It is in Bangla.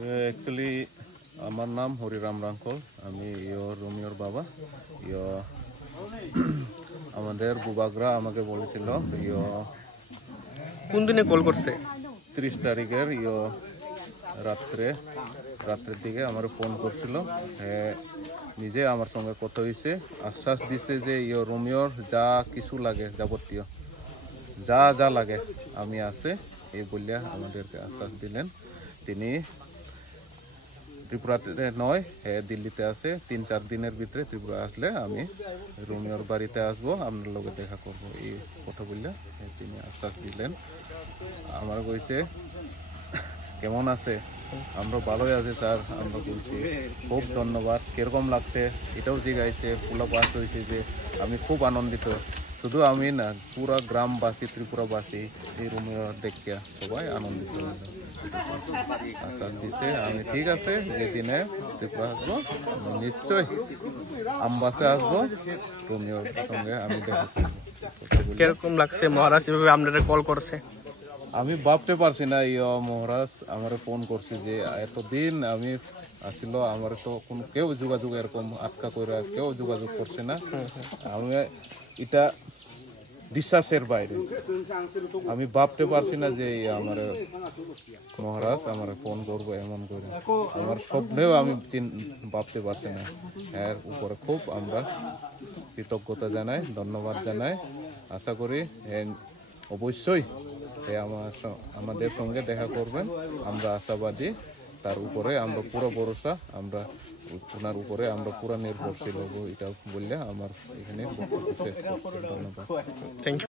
অ্যাকচুয়ালি আমার নাম হরিরাম রাঙ্কল। আমি রোমিওর বাবা। আমাদের বুবাগরা আমাকে বলেছিল কোন দিনে কল করছে? 30 তারিখের রাত্রের দিকে আমার ফোন করছিল। নিজে আমার সঙ্গে কথা হয়েছে, আশ্বাস দিছে যে রোমিওর যা কিছু লাগে, যাবতীয় যা লাগে আমি আছে এই বলিয়া আমাদেরকে আশ্বাস দিলেন। তিনি ত্রিপুরাতে নয়, দিল্লিতে আছে। 3-4 দিনের ভিতরে ত্রিপুরা আসলে আমি রোমিওর বাড়িতে আসবো, আপনার লোকে দেখা করবো, এই কথা বললে তিনি আশ্বাস দিলেন। আমার কইছে কেমন আছে? আমরা ভালোই আছি স্যার। আমরা বলছি খুব ধন্যবাদ, কিরকম লাগছে এটাও জিজ্ঞাসে। পুরো পাস হয়েছে যে আমি খুব আনন্দিত, শুধু আমি না, পুরা গ্রামবাসী, ত্রিপুরাবাসী এই রোমিও দেখিয়া সবাই আনন্দিত হয়েছে। আশ্বাস দিছে আমি ঠিক আছে, যেদিনে ত্রিপুরা আসবো নিশ্চয় আমবাসে আসবো, রোমিওর সঙ্গে আমি দেখা করবো। কিরকম লাগছে মহারাজ এভাবে আপনারা কল করছে? আমি ভাবতে পারছি না মহারাজ আমার ফোন করছে যে এতদিন আমি আসছিল, আমার তো কোনো কেউ যোগাযোগ এরকম আটকা করে কেউ যোগাযোগ করছে না। আমি এটা বিশ্বাসের বাইরে, আমি ভাবতে পারছি না যে আমার মহারাজ আমার ফোন করবো এমন করে। আমার স্বপ্নেও আমি ভাবতে পারছি না। এর উপরে খুব আমরা কৃতজ্ঞতা জানাই, ধন্যবাদ জানাই। আশা করি অবশ্যই আমাদের সঙ্গে দেখা করবেন, আমরা আশাবাদী। তার উপরে আমরা পুরো ভরসা, আমরা ওনার উপরে আমরা পুরো নির্ভরশীল হবো, এটা বললে আমার এখানে বক্তব্য শেষ করছি। ধন্যবাদ। Thank you.